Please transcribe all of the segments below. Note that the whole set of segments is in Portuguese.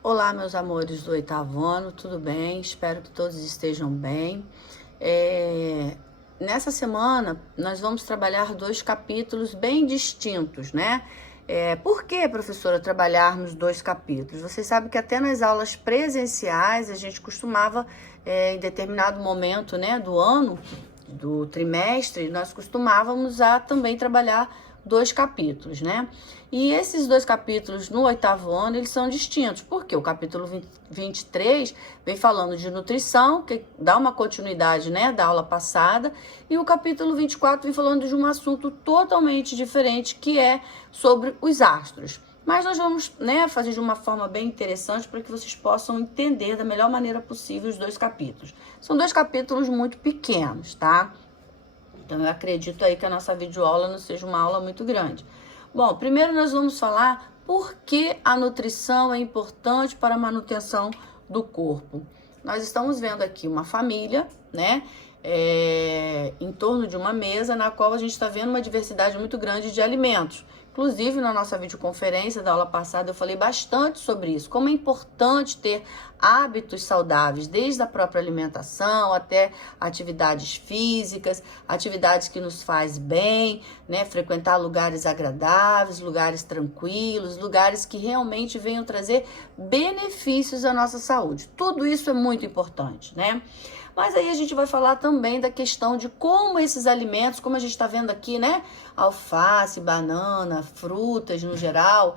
Olá, meus amores do oitavo ano, tudo bem? Espero que todos estejam bem. Nessa semana, nós vamos trabalhar dois capítulos bem distintos, né? Por que, professora, trabalharmos dois capítulos? Vocês sabem que até nas aulas presenciais, a gente costumava, em determinado momento, né, do ano, do trimestre, nós costumávamos a também trabalhar dois capítulos, né? E esses dois capítulos no oitavo ano, eles são distintos, porque o capítulo 23 vem falando de nutrição, que dá uma continuidade, né, da aula passada, e o capítulo 24 vem falando de um assunto totalmente diferente, que é sobre os astros. Mas nós vamos, né, fazer de uma forma bem interessante para que vocês possam entender da melhor maneira possível os dois capítulos. São dois capítulos muito pequenos, tá? Então, eu acredito aí que a nossa videoaula não seja uma aula muito grande. Bom, primeiro nós vamos falar por que a nutrição é importante para a manutenção do corpo. Nós estamos vendo aqui uma família, né? Em torno de uma mesa na qual a gente está vendo uma diversidade muito grande de alimentos. Inclusive, na nossa videoconferência da aula passada, eu falei bastante sobre isso, como é importante ter hábitos saudáveis, desde a própria alimentação até atividades físicas, atividades que nos faz bem, né? Frequentar lugares agradáveis, lugares tranquilos, lugares que realmente venham trazer benefícios à nossa saúde. Tudo isso é muito importante, né? Mas aí a gente vai falar também da questão de como esses alimentos, como a gente está vendo aqui, né? Alface, banana, frutas no geral,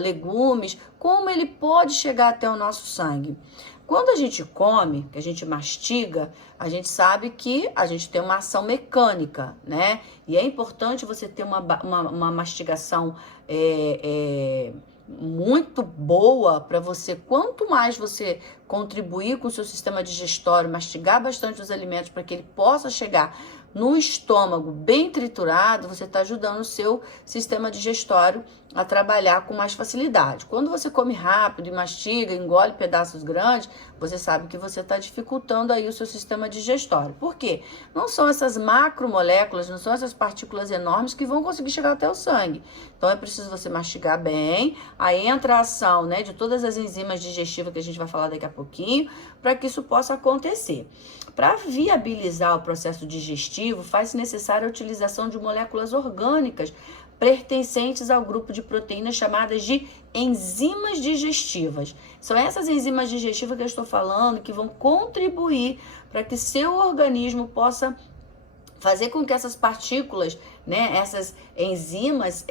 legumes, como ele pode chegar até o nosso sangue. Quando a gente come, que a gente mastiga, a gente sabe que a gente tem uma ação mecânica, né? E é importante você ter uma mastigação muito boa para você. Quanto mais você contribuir com o seu sistema digestório, mastigar bastante os alimentos para que ele possa chegar no estômago bem triturado, você está ajudando o seu sistema digestório a trabalhar com mais facilidade. Quando você come rápido e mastiga, engole pedaços grandes, você sabe que você está dificultando aí o seu sistema digestório. Por quê? Não são essas macromoléculas, não são essas partículas enormes que vão conseguir chegar até o sangue. Então é preciso você mastigar bem, aí entra a ação, né, de todas as enzimas digestivas que a gente vai falar daqui a pouquinho, para que isso possa acontecer. Para viabilizar o processo digestivo, faz-se necessária a utilização de moléculas orgânicas pertencentes ao grupo de proteínas chamadas de enzimas digestivas. São essas enzimas digestivas que eu estou falando que vão contribuir para que seu organismo possa fazer com que essas partículas, né, essas enzimas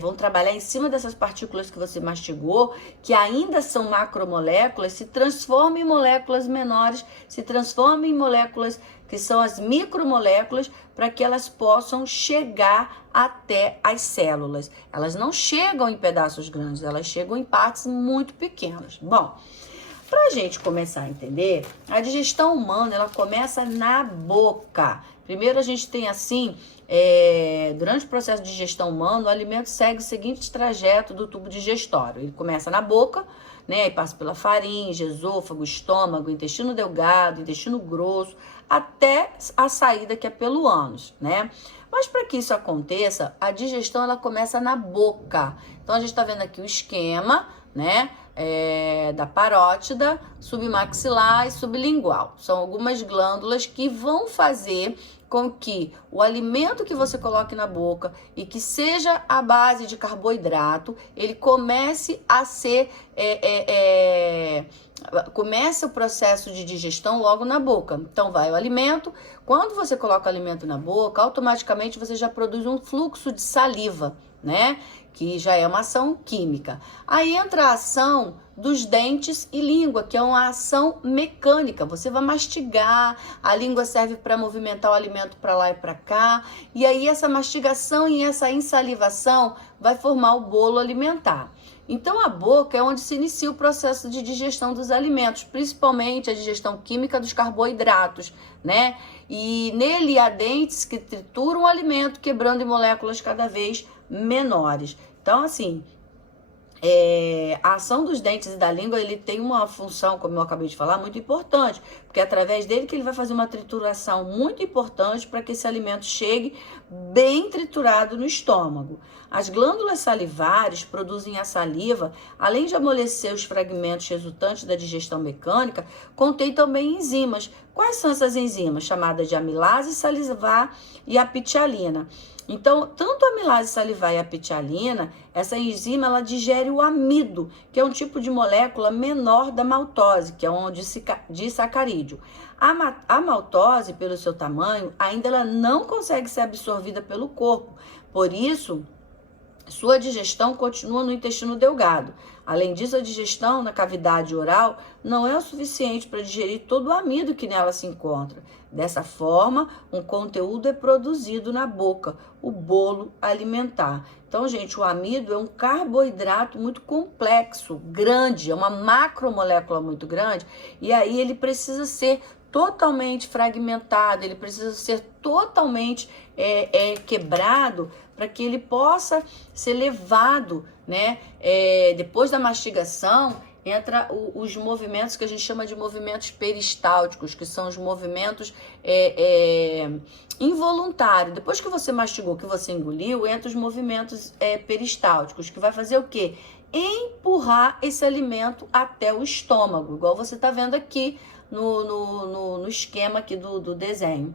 vão trabalhar em cima dessas partículas que você mastigou, que ainda são macromoléculas, se transformem em moléculas menores, se transformem em moléculas que são as micromoléculas, para que elas possam chegar até as células. Elas não chegam em pedaços grandes, elas chegam em partes muito pequenas. Bom, para a gente começar a entender, a digestão humana, ela começa na boca. Primeiro a gente tem assim, durante o processo de digestão humana, o alimento segue o seguinte trajeto do tubo digestório. Ele começa na boca, né, e passa pela faringe, esôfago, estômago, intestino delgado, intestino grosso, até a saída que é pelo ânus, né? Mas para que isso aconteça, a digestão ela começa na boca. Então a gente está vendo aqui o esquema, né? Da parótida, submaxilar e sublingual. São algumas glândulas que vão fazer com que o alimento que você coloque na boca e que seja à base de carboidrato, ele comece a ser... começa o processo de digestão logo na boca. Então vai o alimento, quando você coloca o alimento na boca, automaticamente você já produz um fluxo de saliva, né? Que já é uma ação química. Aí entra a ação dos dentes e língua, que é uma ação mecânica. Você vai mastigar, a língua serve para movimentar o alimento para lá e para cá, e aí essa mastigação e essa insalivação vai formar o bolo alimentar. Então a boca é onde se inicia o processo de digestão dos alimentos, principalmente a digestão química dos carboidratos, né? E nele há dentes que trituram o alimento, quebrando em moléculas cada vez menores. Então, assim, A ação dos dentes e da língua, ele tem uma função, como eu acabei de falar, muito importante, porque é através dele que ele vai fazer uma trituração muito importante para que esse alimento chegue bem triturado no estômago. As glândulas salivares produzem a saliva, além de amolecer os fragmentos resultantes da digestão mecânica, contém também enzimas. Quais são essas enzimas? Chamadas de amilase salivar e apitialina. Então, tanto a amilase salivar e a apitialina, essa enzima, ela digere o amido, que é um tipo de molécula menor da maltose, que é um disacarídeo. A maltose, pelo seu tamanho, ainda ela não consegue ser absorvida pelo corpo. Por isso, sua digestão continua no intestino delgado. Além disso, a digestão na cavidade oral não é o suficiente para digerir todo o amido que nela se encontra. Dessa forma, um conteúdo é produzido na boca, o bolo alimentar. Então, gente, o amido é um carboidrato muito complexo, grande, é uma macromolécula muito grande, e aí ele precisa ser totalmente fragmentado, ele precisa ser totalmente quebrado para que ele possa ser levado, né? Depois da mastigação, entra os movimentos que a gente chama de movimentos peristálticos, que são os movimentos involuntários. Depois que você mastigou, que você engoliu, entra os movimentos peristálticos, que vai fazer o quê? Empurrar esse alimento até o estômago, igual você está vendo aqui no esquema aqui do desenho.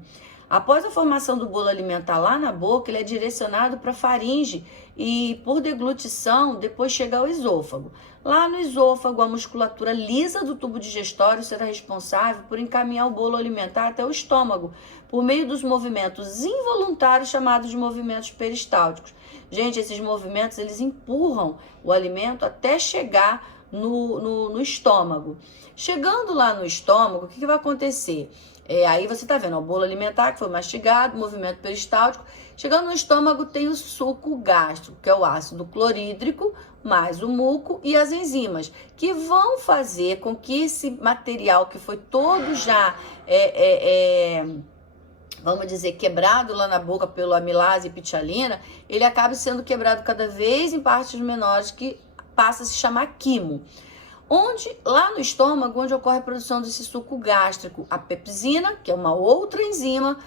Após a formação do bolo alimentar lá na boca, ele é direcionado para a faringe e, por deglutição, depois chega ao esôfago. Lá no esôfago, a musculatura lisa do tubo digestório será responsável por encaminhar o bolo alimentar até o estômago, por meio dos movimentos involuntários chamados de movimentos peristálticos. Gente, esses movimentos, eles empurram o alimento até chegar no estômago. Chegando lá no estômago, o que vai acontecer? Aí você tá vendo, o bolo alimentar que foi mastigado, movimento peristáltico. Chegando no estômago tem o suco gástrico, que é o ácido clorídrico, mais o muco e as enzimas, que vão fazer com que esse material que foi todo já, vamos dizer, quebrado lá na boca pelo amilase e pitialina, ele acabe sendo quebrado cada vez em partes menores, que passa a se chamar quimo. Lá no estômago, onde ocorre a produção desse suco gástrico, a pepsina, que é uma outra enzima,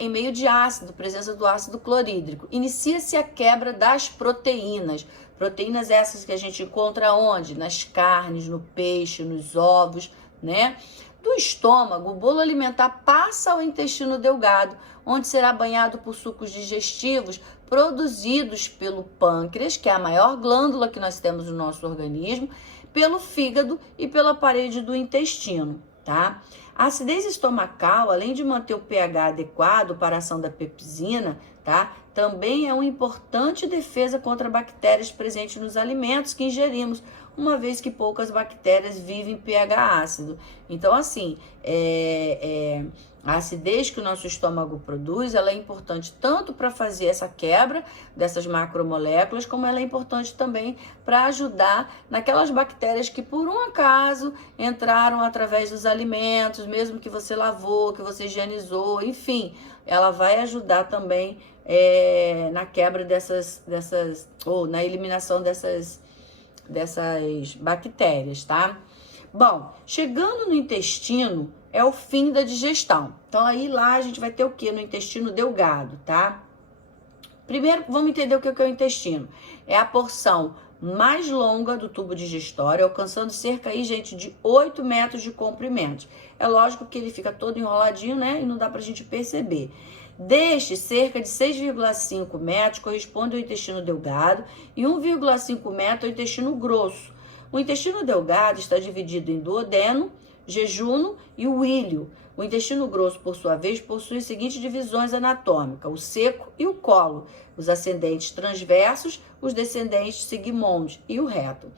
em meio de ácido, presença do ácido clorídrico. Inicia-se a quebra das proteínas. Proteínas essas que a gente encontra onde? Nas carnes, no peixe, nos ovos, né? Do estômago, o bolo alimentar passa ao intestino delgado, onde será banhado por sucos digestivos produzidos pelo pâncreas, que é a maior glândula que nós temos no nosso organismo, pelo fígado e pela parede do intestino, tá? A acidez estomacal, além de manter o pH adequado para a ação da pepsina, tá? Também é uma importante defesa contra bactérias presentes nos alimentos que ingerimos, uma vez que poucas bactérias vivem em pH ácido. Então, assim, a acidez que o nosso estômago produz, ela é importante tanto para fazer essa quebra dessas macromoléculas, como ela é importante também para ajudar naquelas bactérias que por um acaso entraram através dos alimentos, mesmo que você lavou, que você higienizou, enfim, ela vai ajudar também na quebra ou na eliminação dessas bactérias, tá? Bom, chegando no intestino, é o fim da digestão. Então, aí lá a gente vai ter o que no intestino delgado, tá? Primeiro, vamos entender o que é o intestino. É a porção mais longa do tubo digestório, alcançando cerca aí, gente, de 8 metros de comprimento. É lógico que ele fica todo enroladinho, né? E não dá pra gente perceber. Deste, cerca de 6,5 metros corresponde ao intestino delgado e 1,5 metro ao intestino grosso. O intestino delgado está dividido em duodeno, jejuno e o íleo. O intestino grosso, por sua vez, possui as seguintes divisões anatômicas: o seco e o colo, os ascendentes transversos, os descendentes sigmoides e o reto.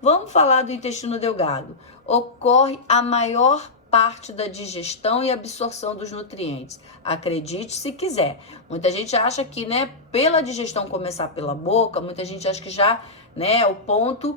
Vamos falar do intestino delgado. Ocorre a maior parte da digestão e absorção dos nutrientes. Acredite se quiser. Muita gente acha que, né, pela digestão começar pela boca, muita gente acha que já, né, o ponto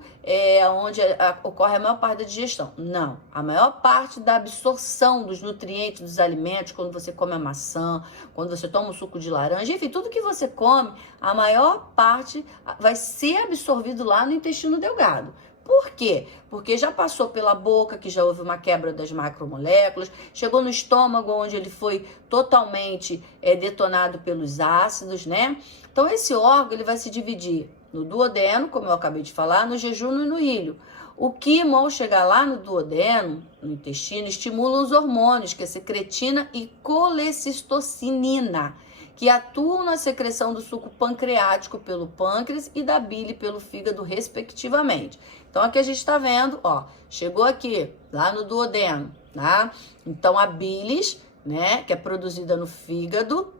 onde ocorre a maior parte da digestão. Não, a maior parte da absorção dos nutrientes dos alimentos, quando você come a maçã, quando você toma um suco de laranja, enfim, tudo que você come, a maior parte vai ser absorvido lá no intestino delgado. Por quê? Porque já passou pela boca, que já houve uma quebra das macromoléculas, chegou no estômago, onde ele foi totalmente detonado pelos ácidos, né? Então, esse órgão ele vai se dividir no duodeno, como eu acabei de falar, no jejum e no ilho. O quimo, ao chegar lá no duodeno, no intestino, estimula os hormônios, que é secretina e colecistocinina, que atuam na secreção do suco pancreático pelo pâncreas e da bile pelo fígado, respectivamente. Então, aqui a gente está vendo, ó, chegou aqui, lá no duodeno, tá? Então, a bilis, né, que é produzida no fígado,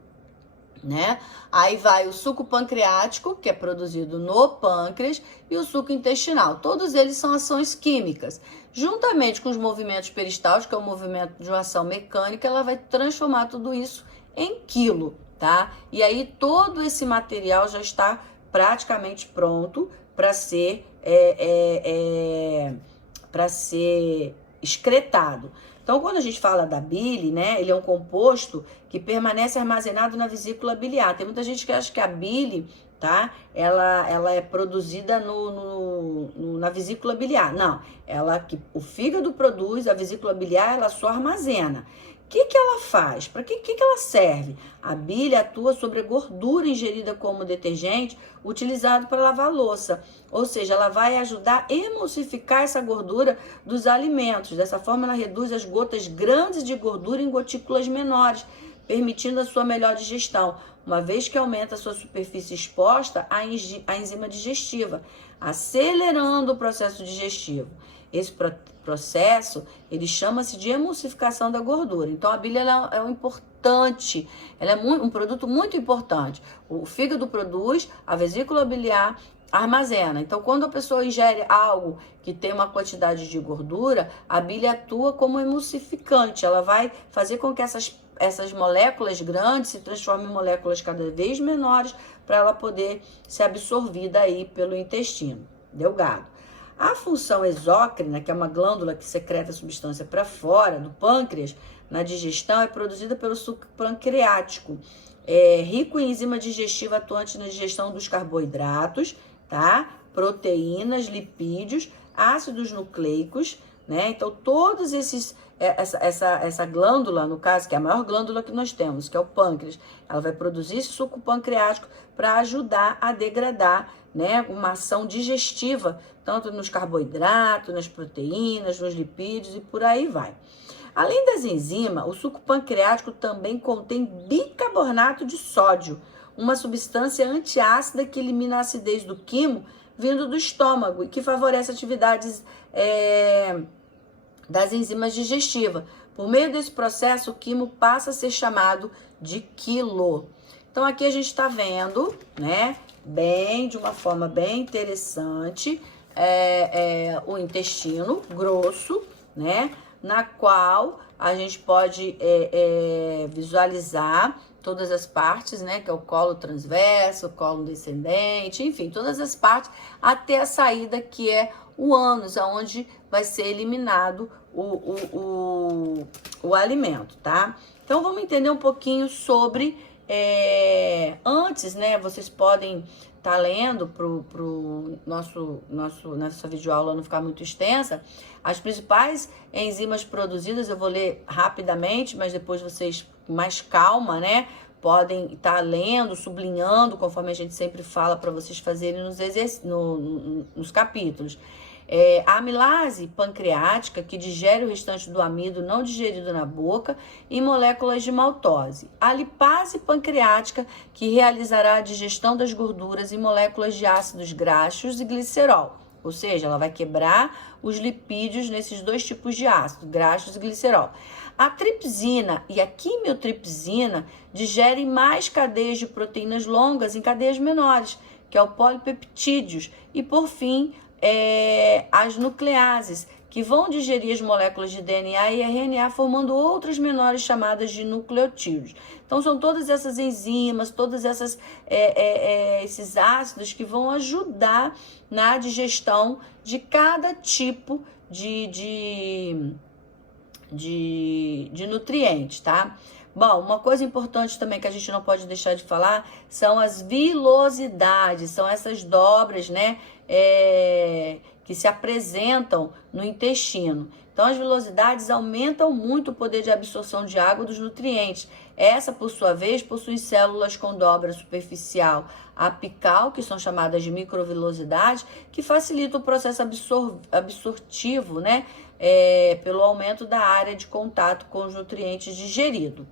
né? Aí vai o suco pancreático, que é produzido no pâncreas, e o suco intestinal. Todos eles são ações químicas. Juntamente com os movimentos peristálticos, que é o movimento de uma ação mecânica, ela vai transformar tudo isso em quilo, tá? E aí todo esse material já está praticamente pronto para ser excretado. Então, quando a gente fala da bile, né, ele é um composto que permanece armazenado na vesícula biliar. Tem muita gente que acha que a bile, tá, ela é produzida na vesícula biliar. Não, o fígado produz, a vesícula biliar, ela só armazena. O que ela faz? Para que ela serve? A bile atua sobre a gordura ingerida como detergente utilizado para lavar a louça. Ou seja, ela vai ajudar a emulsificar essa gordura dos alimentos. Dessa forma, ela reduz as gotas grandes de gordura em gotículas menores, permitindo a sua melhor digestão, uma vez que aumenta a sua superfície exposta à enzima digestiva, acelerando o processo digestivo. Esse processo, ele chama-se de emulsificação da gordura. Então, a bile ela é importante, ela é um produto muito importante. O fígado produz, a vesícula biliar armazena. Então, quando a pessoa ingere algo que tem uma quantidade de gordura, a bile atua como emulsificante. Ela vai fazer com que essas moléculas grandes se transformem em moléculas cada vez menores para ela poder ser absorvida aí pelo intestino delgado. A função exócrina, que é uma glândula que secreta a substância para fora do pâncreas, na digestão é produzida pelo suco pancreático, rico em enzima digestiva atuante na digestão dos carboidratos, tá? Proteínas, lipídios, ácidos nucleicos, né? Então, todos essa glândula, no caso, que é a maior glândula que nós temos, que é o pâncreas, ela vai produzir esse suco pancreático para ajudar a degradar, né, uma ação digestiva, tanto nos carboidratos, nas proteínas, nos lipídios e por aí vai. Além das enzimas, o suco pancreático também contém bicarbonato de sódio, uma substância antiácida que elimina a acidez do quimo vindo do estômago e que favorece atividades das enzimas digestivas. Por meio desse processo, o quimo passa a ser chamado de quilo. Então, aqui a gente está vendo, né, de uma forma bem interessante, o intestino grosso, né, na qual a gente pode visualizar todas as partes, né, que é o colo transverso, o colo descendente, enfim, todas as partes, até a saída que é o ânus, aonde vai ser eliminado o alimento, tá? Então, vamos entender um pouquinho sobre... antes, né, vocês podem estar lendo pro nossa videoaula não ficar muito extensa, as principais enzimas produzidas, eu vou ler rapidamente, mas depois vocês, com mais calma, né, podem estar lendo, sublinhando, conforme a gente sempre fala para vocês fazerem nos capítulos. A amilase pancreática, que digere o restante do amido não digerido na boca, e moléculas de maltose. A lipase pancreática, que realizará a digestão das gorduras e moléculas de ácidos graxos e glicerol. Ou seja, ela vai quebrar os lipídios nesses dois tipos de ácido, graxos e glicerol. A tripsina e a quimiotripsina digerem mais cadeias de proteínas longas em cadeias menores, que é o polipeptídeos. E, por fim, as nucleases, que vão digerir as moléculas de DNA e RNA, formando outras menores chamadas de nucleotídeos. Então, são todas essas enzimas, todos esses ácidos que vão ajudar na digestão de cada tipo de nutriente, tá? Bom, uma coisa importante também que a gente não pode deixar de falar são as vilosidades, são essas dobras, né, que se apresentam no intestino. Então, as vilosidades aumentam muito o poder de absorção de água dos nutrientes. Essa, por sua vez, possui células com dobra superficial apical, que são chamadas de microvilosidades, que facilitam o processo absortivo, né, pelo aumento da área de contato com os nutrientes digeridos.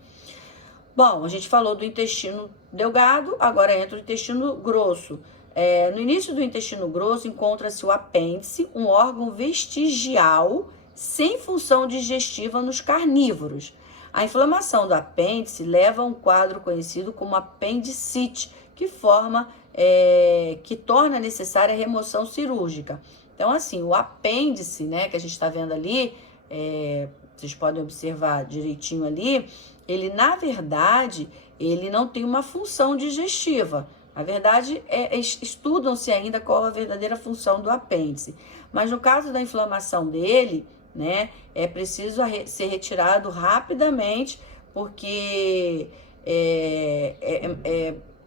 Bom, a gente falou do intestino delgado, agora entra o intestino grosso. No início do intestino grosso encontra-se o apêndice, um órgão vestigial sem função digestiva nos carnívoros. A inflamação do apêndice leva a um quadro conhecido como apendicite, que torna necessária a remoção cirúrgica. Então, assim, o apêndice, né, que a gente está vendo ali, vocês podem observar direitinho ali, ele, na verdade, ele não tem uma função digestiva. Na verdade, estudam-se ainda qual a verdadeira função do apêndice. Mas no caso da inflamação dele, né, é preciso ser retirado rapidamente, porque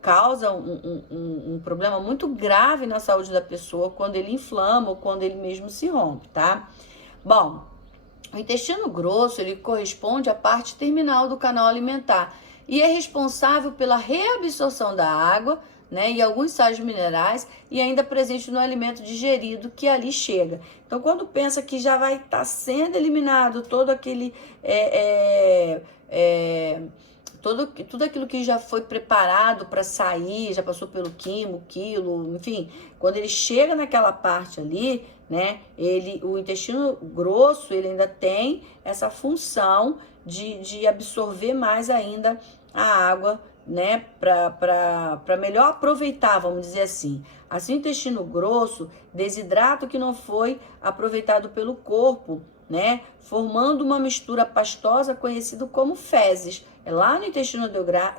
causa um problema muito grave na saúde da pessoa quando ele inflama ou quando ele mesmo se rompe, tá? Bom, o intestino grosso, ele corresponde à parte terminal do canal alimentar e é responsável pela reabsorção da água, né, e alguns sais minerais e ainda presente no alimento digerido que ali chega. Então, quando pensa que já vai estar sendo eliminado todo aquele tudo aquilo que já foi preparado para sair, já passou pelo quilo, enfim, quando ele chega naquela parte ali, né, o intestino grosso, ele ainda tem essa função de absorver mais ainda a água, né, para melhor aproveitar, vamos dizer assim. Assim, o intestino grosso desidrata o que não foi aproveitado pelo corpo, né, formando uma mistura pastosa conhecida como fezes. É lá no intestino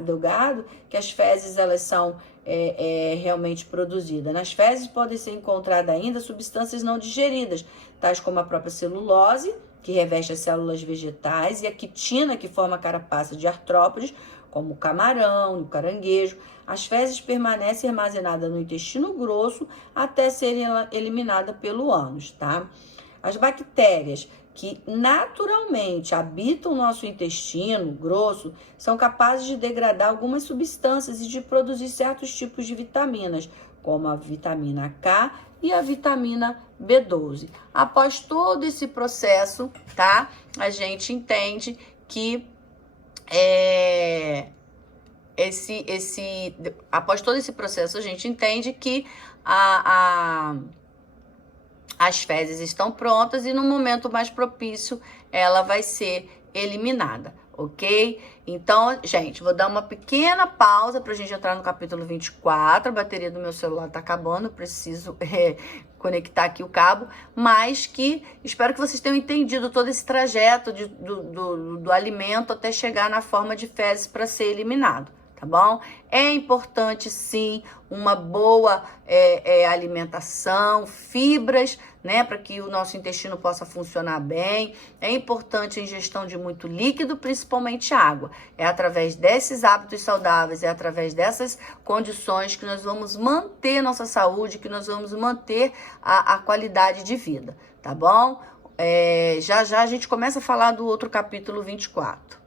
delgado que as fezes elas são realmente produzidas. Nas fezes podem ser encontradas ainda substâncias não digeridas, tais como a própria celulose, que reveste as células vegetais, e a quitina, que forma a carapaça de artrópodes, como o camarão, o caranguejo. As fezes permanecem armazenadas no intestino grosso até serem eliminadas pelo ânus, tá? As bactérias que naturalmente habitam o nosso intestino grosso são capazes de degradar algumas substâncias e de produzir certos tipos de vitaminas, como a vitamina K e a vitamina B12. Após todo esse processo, tá? A gente entende que após todo esse processo, a gente entende que as fezes estão prontas e no momento mais propício ela vai ser eliminada, ok? Então, gente, vou dar uma pequena pausa pra gente entrar no capítulo 24. A bateria do meu celular tá acabando, eu preciso conectar aqui o cabo, mas que espero que vocês tenham entendido todo esse trajeto do alimento até chegar na forma de fezes para ser eliminado. Tá bom? É importante, sim, uma boa alimentação, fibras, né, para que o nosso intestino possa funcionar bem. É importante a ingestão de muito líquido, principalmente água. É através desses hábitos saudáveis, é através dessas condições que nós vamos manter nossa saúde, que nós vamos manter a qualidade de vida, tá bom? Já já a gente começa a falar do outro capítulo 24.